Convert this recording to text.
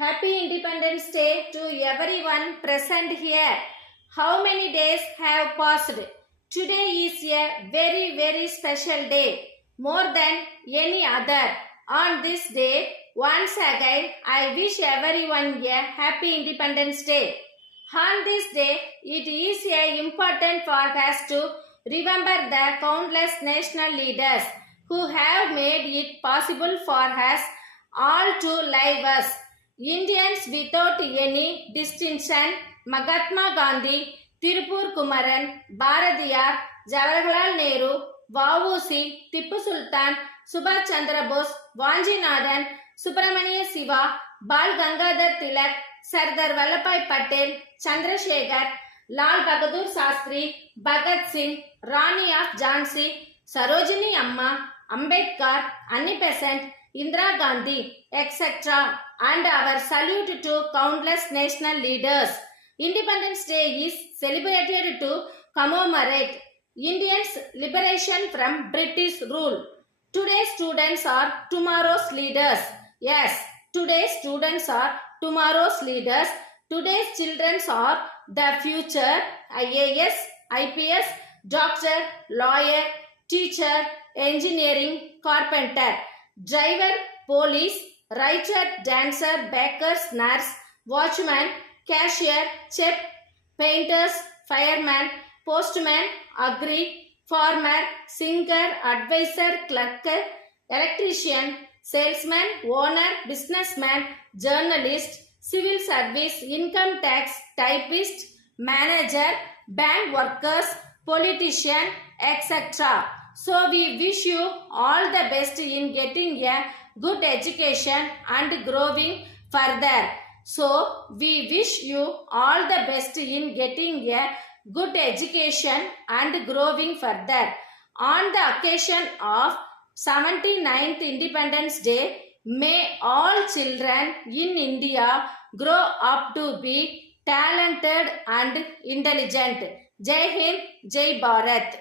Happy Independence Day to everyone present here. How many days have passed? Today is a very special day, more than any other. On this day, once again, I wish everyone a happy Independence Day. On this day, it is important for us to remember the countless national leaders who have made it possible for us all to live us. Indians without any distinction, Mahatma Gandhi, Tirupur Kumaran, Bharatiyar, Jawaharlal Nehru, V.U.C., Tipu Sultan, Subhash Chandra Bose, Vanjinathan, Subramania Siva, Bal Gangadhar Tilak, Sardar Vallabhbhai Patel, Chandrasekhar, Lal Bahadur Shastri, Bhagat Singh, Rani of Jhansi, Sarojini Amma, Ambedkar, Annie Besant, Indira Gandhi, etc. and our salute to countless national leaders. Independence Day is celebrated to commemorate Indians' liberation from British rule. Today's students are tomorrow's leaders. Yes, today's students are tomorrow's leaders. Today's children are the future IAS, IPS, doctor, lawyer, teacher, engineering, carpenter, driver, police, writer, dancer, bakers, nurse, watchman, cashier, chef, painters, fireman, postman, agri, farmer, singer, advisor, clerk, electrician, salesman, owner, businessman, journalist, civil service, income tax, typist, manager, bank workers, politician, etc. So we wish you all the best in getting a good education and growing further. So we wish you all the best in getting a good education and growing further. On the occasion of 79th Independence Day, may all children in India grow up to be talented and intelligent. Jai Hind, Jai Bharat.